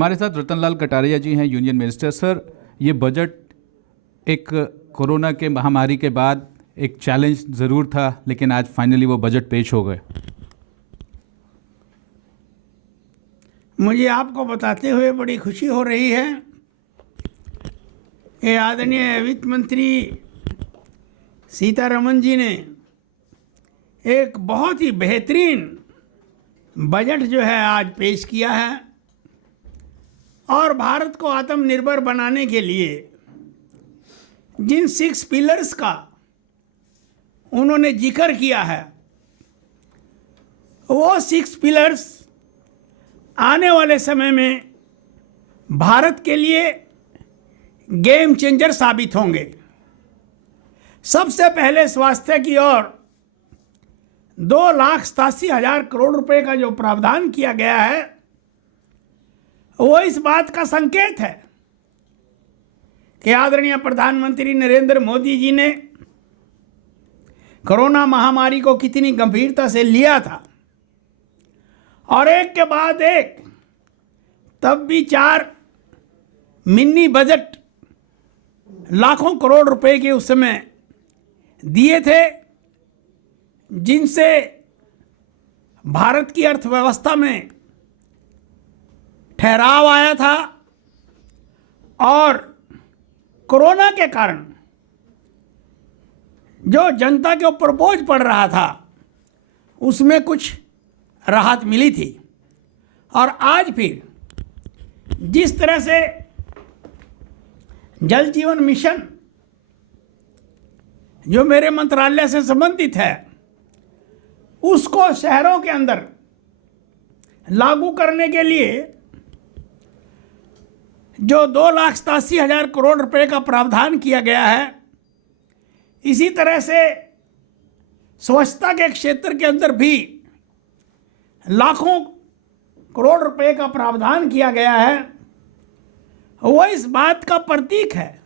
हमारे साथ रतनलाल कटारिया जी हैं, यूनियन मिनिस्टर। सर, ये बजट एक कोरोना के महामारी के बाद एक चैलेंज ज़रूर था, लेकिन आज फाइनली वो बजट पेश हो गए। मुझे आपको बताते हुए बड़ी खुशी हो रही है कि आदरणीय वित्त मंत्री सीतारमण जी ने एक बहुत ही बेहतरीन बजट जो है आज पेश किया है और भारत को आत्मनिर्भर बनाने के लिए जिन 6 पिलर्स का उन्होंने जिक्र किया है, वो 6 पिलर्स आने वाले समय में भारत के लिए गेम चेंजर साबित होंगे। सबसे पहले स्वास्थ्य की ओर 2,87,000 करोड़ रुपए का जो प्रावधान किया गया है, वो इस बात का संकेत है कि आदरणीय प्रधानमंत्री नरेंद्र मोदी जी ने कोरोना महामारी को कितनी गंभीरता से लिया था और एक के बाद एक तब भी 4 मिनी बजट लाखों करोड़ रुपए के उस समय दिए थे, जिनसे भारत की अर्थव्यवस्था में ठहराव आया था और कोरोना के कारण जो जनता के ऊपर बोझ पड़ रहा था उसमें कुछ राहत मिली थी। और आज फिर जिस तरह से जल जीवन मिशन जो मेरे मंत्रालय से संबंधित है, उसको शहरों के अंदर लागू करने के लिए जो 2,87,000 करोड़ रुपए का प्रावधान किया गया है, इसी तरह से स्वच्छता के क्षेत्र के अंदर भी लाखों करोड़ रुपए का प्रावधान किया गया है। वो इस बात का प्रतीक है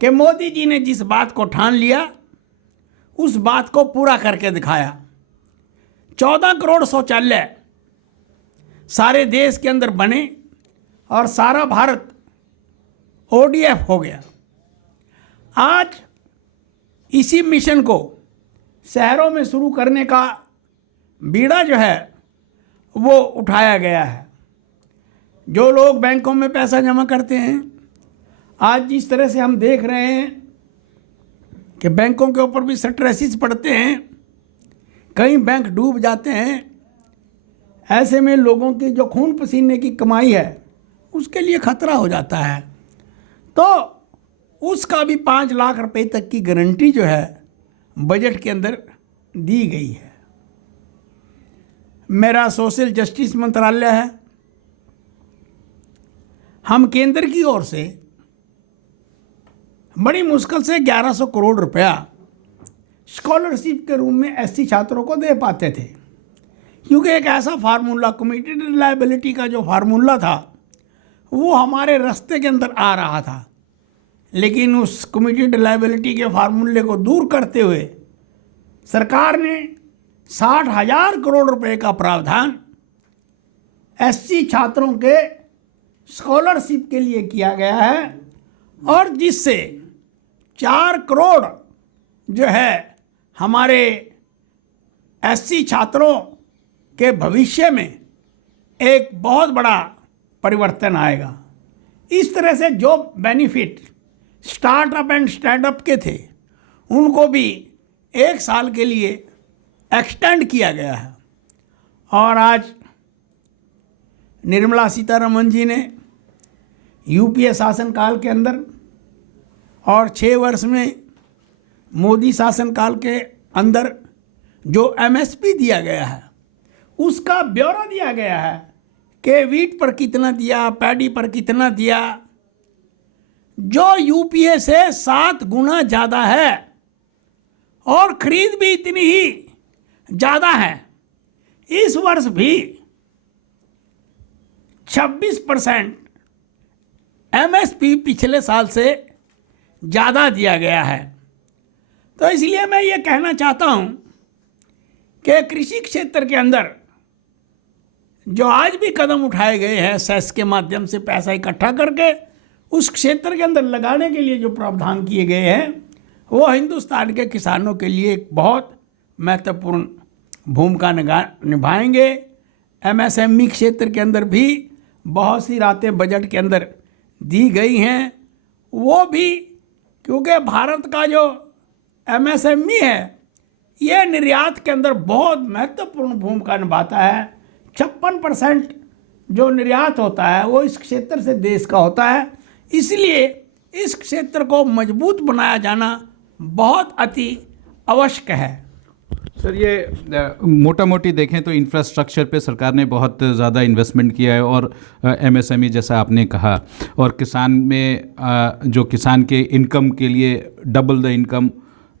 कि मोदी जी ने जिस बात को ठान लिया उस बात को पूरा करके दिखाया। 14 करोड़ शौचालय सारे देश के अंदर बने और सारा भारत ODF हो गया। आज इसी मिशन को शहरों में शुरू करने का बीड़ा जो है वो उठाया गया है। जो लोग बैंकों में पैसा जमा करते हैं, आज जिस तरह से हम देख रहे हैं कि बैंकों के ऊपर भी स्ट्रेसेस पड़ते हैं, कई बैंक डूब जाते हैं, ऐसे में लोगों की जो खून पसीने की कमाई है उसके लिए खतरा हो जाता है। तो उसका भी 5 लाख रुपए तक की गारंटी जो है बजट के अंदर दी गई है। मेरा सोशल जस्टिस मंत्रालय है। हम केंद्र की ओर से बड़ी मुश्किल से 1100 करोड़ रुपया स्कॉलरशिप के रूप में SC छात्रों को दे पाते थे, क्योंकि एक ऐसा फार्मूला, कमिटेड रिलायबिलिटी का जो फार्मूला था वो हमारे रास्ते के अंदर आ रहा था। लेकिन उस कमिटेड रिलायबिलिटी के फार्मूले को दूर करते हुए सरकार ने 60,000 करोड़ रुपए का प्रावधान SC छात्रों के स्कॉलरशिप के लिए किया गया है और जिससे 4 करोड़ जो है हमारे SC छात्रों के भविष्य में एक बहुत बड़ा परिवर्तन आएगा। इस तरह से जो बेनिफिट स्टार्टअप एंड स्टैंडअप के थे उनको भी 1 साल के लिए एक्सटेंड किया गया है। और आज निर्मला सीतारमण जी ने UPA शासनकाल के अंदर और 6 वर्ष में मोदी शासनकाल के अंदर जो MSP दिया गया है उसका ब्यौरा दिया गया है कि वीट पर कितना दिया, पैडी पर कितना दिया, जो UPA से 7 गुना ज़्यादा है और खरीद भी इतनी ही ज़्यादा है। इस वर्ष भी 26% MSP पिछले साल से ज़्यादा दिया गया है। तो इसलिए मैं ये कहना चाहता हूँ कि कृषि क्षेत्र के अंदर जो आज भी कदम उठाए गए हैं सेस के माध्यम से पैसा इकट्ठा करके उस क्षेत्र के अंदर लगाने के लिए जो प्रावधान किए गए हैं वो हिंदुस्तान के किसानों के लिए एक बहुत महत्वपूर्ण भूमिका निभाएंगे। एमएसएमई क्षेत्र के अंदर भी बहुत सी रातें बजट के अंदर दी गई हैं, वो भी क्योंकि भारत का जो एमएसएमई है ये निर्यात के अंदर बहुत महत्वपूर्ण भूमिका निभाता है। 56% जो निर्यात होता है वो इस क्षेत्र से देश का होता है, इसलिए इस क्षेत्र को मजबूत बनाया जाना बहुत अति आवश्यक है। सर, ये मोटा मोटी देखें तो इंफ्रास्ट्रक्चर पे सरकार ने बहुत ज़्यादा इन्वेस्टमेंट किया है और एमएसएमई जैसा आपने कहा, और किसान में जो किसान के इनकम के लिए डबल द इनकम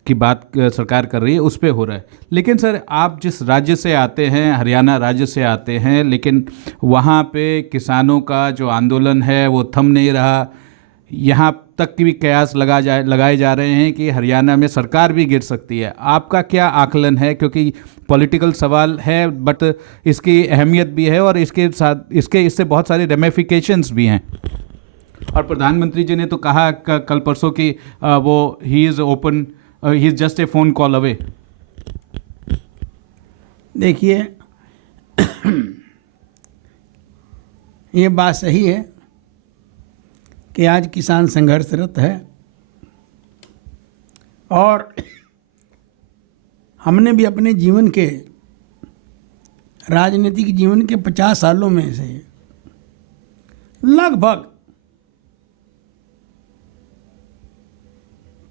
की बात सरकार कर रही है उस पे हो रहा है। लेकिन सर, आप जिस राज्य से आते हैं, हरियाणा राज्य से आते हैं, लेकिन वहाँ पे किसानों का जो आंदोलन है वो थम नहीं रहा। यहाँ तक की भी कयास लगाए जा रहे हैं कि हरियाणा में सरकार भी गिर सकती है। आपका क्या आकलन है, क्योंकि पॉलिटिकल सवाल है बट इसकी अहमियत भी है और इससे बहुत सारे रेमिफिकेशंस भी हैं। और प्रधानमंत्री जी ने तो कहा कल परसों कि वो he is just a phone call away. देखिए, ये बात सही है कि आज किसान संघर्षरत है और हमने भी अपने जीवन के राजनीतिक जीवन के 50 सालों में से लगभग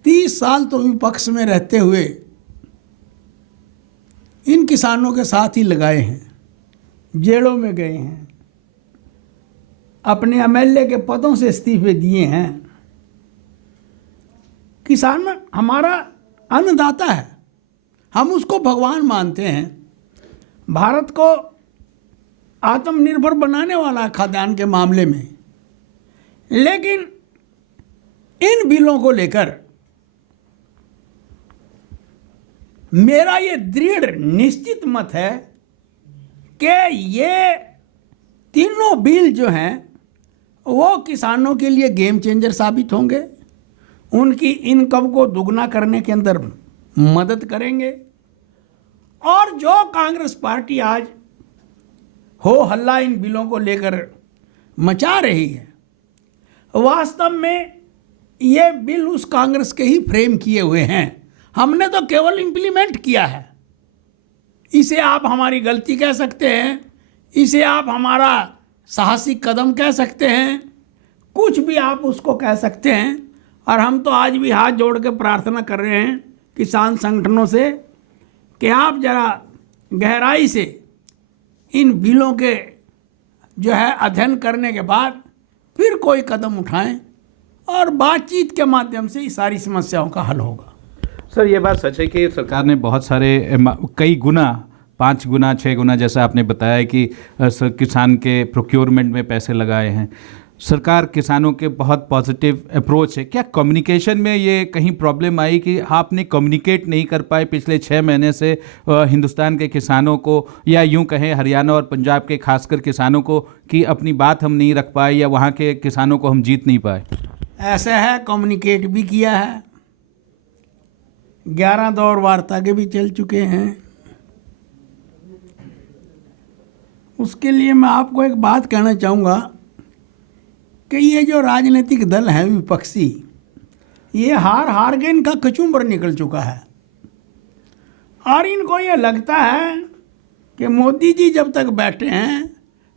30 साल तो विपक्ष में रहते हुए इन किसानों के साथ ही लगाए हैं, जेलों में गए हैं, अपने एमएलए के पदों से इस्तीफे दिए हैं। किसान हमारा अन्नदाता है, हम उसको भगवान मानते हैं। भारत को आत्मनिर्भर बनाने वाला खाद्यान्न के मामले में, लेकिन इन बिलों को लेकर मेरा ये दृढ़ निश्चित मत है कि ये तीनों बिल जो हैं वो किसानों के लिए गेम चेंजर साबित होंगे, उनकी इनकम को दुगना करने के अंदर मदद करेंगे। और जो कांग्रेस पार्टी आज हो हल्ला इन बिलों को लेकर मचा रही है, वास्तव में ये बिल उस कांग्रेस के ही फ्रेम किए हुए हैं, हमने तो केवल इम्प्लीमेंट किया है। इसे आप हमारी गलती कह सकते हैं, इसे आप हमारा साहसिक कदम कह सकते हैं, कुछ भी आप उसको कह सकते हैं। और हम तो आज भी हाथ जोड़ के प्रार्थना कर रहे हैं किसान संगठनों से कि आप ज़रा गहराई से इन बिलों के जो है अध्ययन करने के बाद फिर कोई कदम उठाएं और बातचीत के माध्यम से इस सारी समस्याओं का हल होगा। सर, ये बात सच है कि सरकार ने बहुत सारे कई गुना 5 गुना 6 गुना जैसा आपने बताया कि किसान के प्रोक्योरमेंट में पैसे लगाए हैं। सरकार किसानों के बहुत पॉजिटिव अप्रोच है। क्या कम्युनिकेशन में ये कहीं प्रॉब्लम आई कि आपने कम्युनिकेट नहीं कर पाए पिछले 6 महीने से हिंदुस्तान के किसानों को, या यूं कहें हरियाणा और पंजाब के खासकर किसानों को, कि अपनी बात हम नहीं रख पाए या वहाँ के किसानों को हम जीत नहीं पाए? ऐसा है, कम्युनिकेट भी किया है, 11 दौर वार्ता के भी चल चुके हैं। उसके लिए मैं आपको एक बात कहना चाहूँगा कि ये जो राजनीतिक दल हैं विपक्षी, ये हार के इनका कचूमर निकल चुका है और इनको ये लगता है कि मोदी जी जब तक बैठे हैं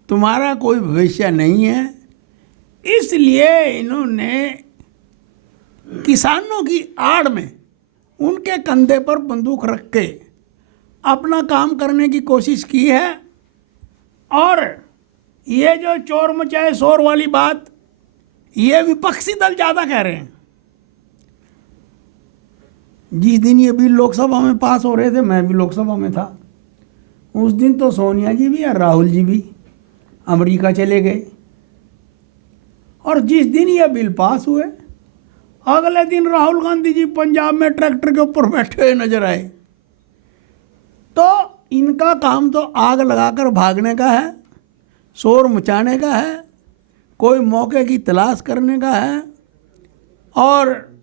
तुम्हारा कोई भविष्य नहीं है। इसलिए इन्होंने किसानों की आड़ में उनके कंधे पर बंदूक रख के अपना काम करने की कोशिश की है। और ये जो चोर मचाए शोर वाली बात ये विपक्षी दल ज़्यादा कह रहे हैं। जिस दिन ये बिल लोकसभा में पास हो रहे थे, मैं भी लोकसभा में था, उस दिन तो सोनिया जी भी और राहुल जी भी अमेरिका चले गए। और जिस दिन ये बिल पास हुए अगले दिन राहुल गांधी जी पंजाब में ट्रैक्टर के ऊपर बैठे हुए नजर आए। तो इनका काम तो आग लगाकर भागने का है शोर मचाने का है, कोई मौके की तलाश करने का है। और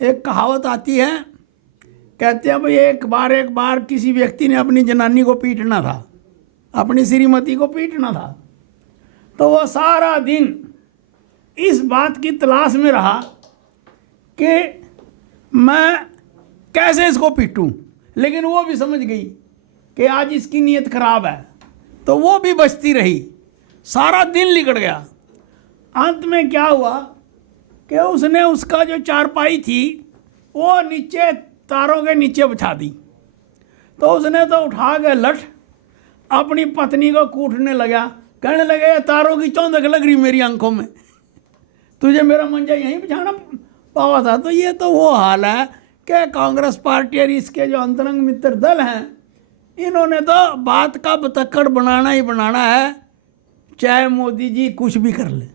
एक कहावत आती है, कहते हैं भाई एक बार किसी व्यक्ति ने अपनी जनानी को पीटना था, अपनी श्रीमती को पीटना था, तो वो सारा दिन इस बात की तलाश में रहा कि मैं कैसे इसको पीटूं, लेकिन वो भी समझ गई कि आज इसकी नीयत खराब है, तो वो भी बचती रही। सारा दिन निकल गया। अंत में क्या हुआ कि उसने उसका जो चारपाई थी वो नीचे तारों के नीचे बिछा दी। तो उसने तो उठा के लठ अपनी पत्नी को कूटने लगा, कहने लगे तारों की चौंधक लग रही मेरी आंखों में, तुझे मेरा मंजा यहीं बिछाना पावा था। तो ये तो वो हाल है कि कांग्रेस पार्टी और इसके जो अंतरंग मित्र दल हैं, इन्होंने तो बात का बतक्कड़ बनाना ही बनाना है, चाहे मोदी जी कुछ भी कर ले।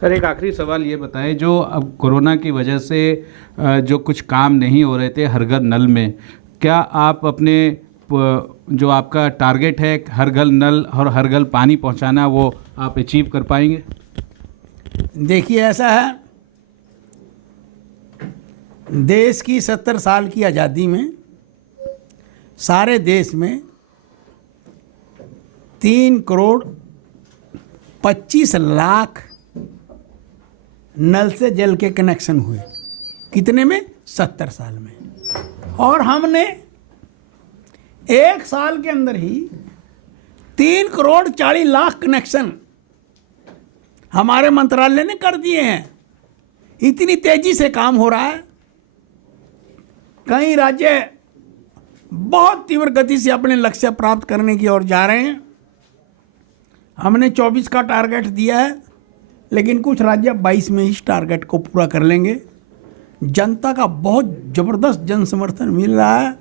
सर, एक आखिरी सवाल ये बताएं, जो अब कोरोना की वजह से जो कुछ काम नहीं हो रहे थे हर घर नल में, क्या आप अपने जो आपका टारगेट है हर घर नल और हर घर पानी पहुंचाना, वो आप अचीव कर पाएंगे? देखिए, ऐसा है, देश की 70 साल की आज़ादी में सारे देश में 3,25,00,000 नल से जल के कनेक्शन हुए। कितने में? 70 साल में। और हमने एक साल के अंदर ही 3,40,00,000 कनेक्शन हमारे मंत्रालय ने कर दिए हैं। इतनी तेजी से काम हो रहा है। कई राज्य बहुत तीव्र गति से अपने लक्ष्य प्राप्त करने की ओर जा रहे हैं। हमने 24 का टारगेट दिया है, लेकिन कुछ राज्य 22 में इस टारगेट को पूरा कर लेंगे। जनता का बहुत ज़बरदस्त जन समर्थन मिल रहा है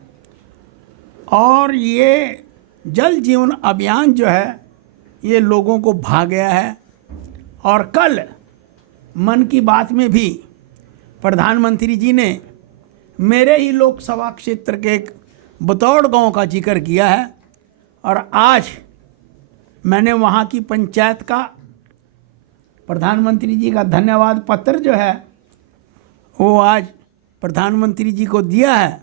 और ये जल जीवन अभियान जो है ये लोगों को भा गया है। और कल मन की बात में भी प्रधानमंत्री जी ने मेरे ही लोकसभा क्षेत्र के एक बतौड़ गांव का जिक्र किया है और आज मैंने वहां की पंचायत का प्रधानमंत्री जी का धन्यवाद पत्र जो है वो आज प्रधानमंत्री जी को दिया है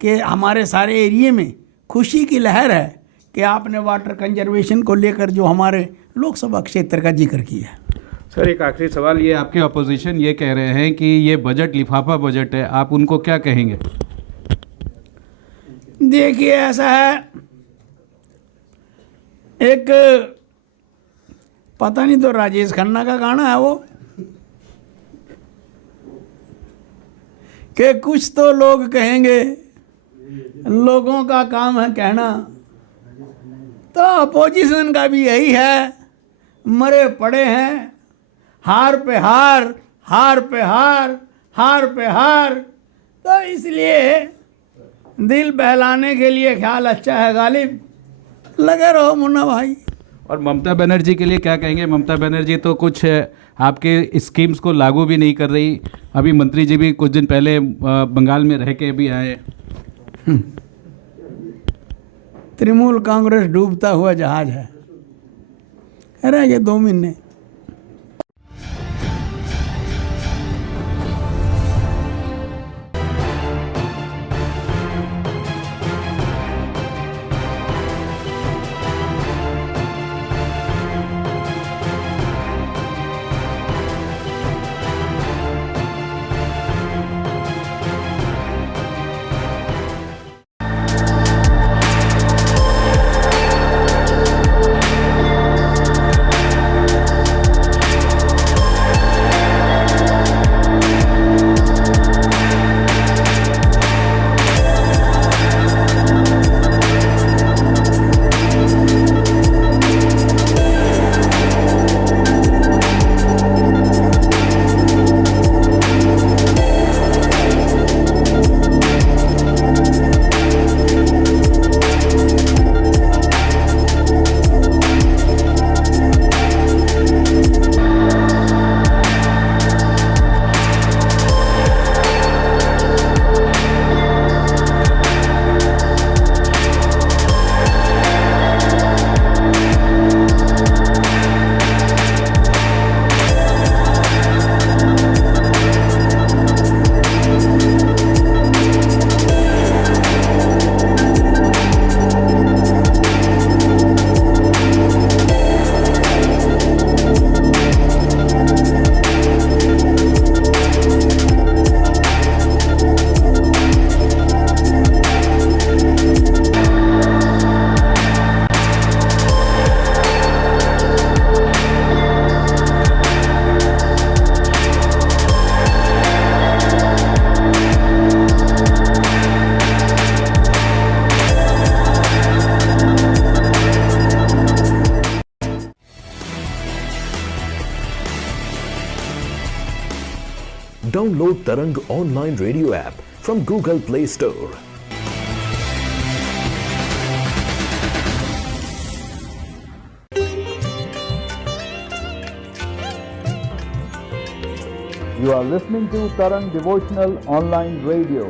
कि हमारे सारे एरिए में खुशी की लहर है कि आपने वाटर कंजर्वेशन को लेकर जो हमारे लोकसभा क्षेत्र का जिक्र किया है। सर, एक आखिरी सवाल, ये आपके अपोजिशन ये कह रहे हैं कि ये बजट लिफाफा बजट है, आप उनको क्या कहेंगे? देखिए, ऐसा है, एक पता नहीं तो राजेश खन्ना का गाना है वो कि कुछ तो लोग कहेंगे, लोगों का काम है कहना। तो अपोजिशन का भी यही है, मरे पड़े हैं, हार पे हार, हार पे हार, हार पे हार। तो इसलिए दिल बहलाने के लिए ख्याल अच्छा है गालिब, लगे रहो मुन्ना भाई। और ममता बनर्जी के लिए क्या कहेंगे? ममता बनर्जी तो कुछ आपके स्कीम्स को लागू भी नहीं कर रही। अभी मंत्री जी भी कुछ दिन पहले बंगाल में रह के भी आए। तृणमूल कांग्रेस डूबता हुआ जहाज है। अरे ये 2 महीने Download Tarang online radio app from Google Play Store. You are listening to Tarang Devotional Online Radio.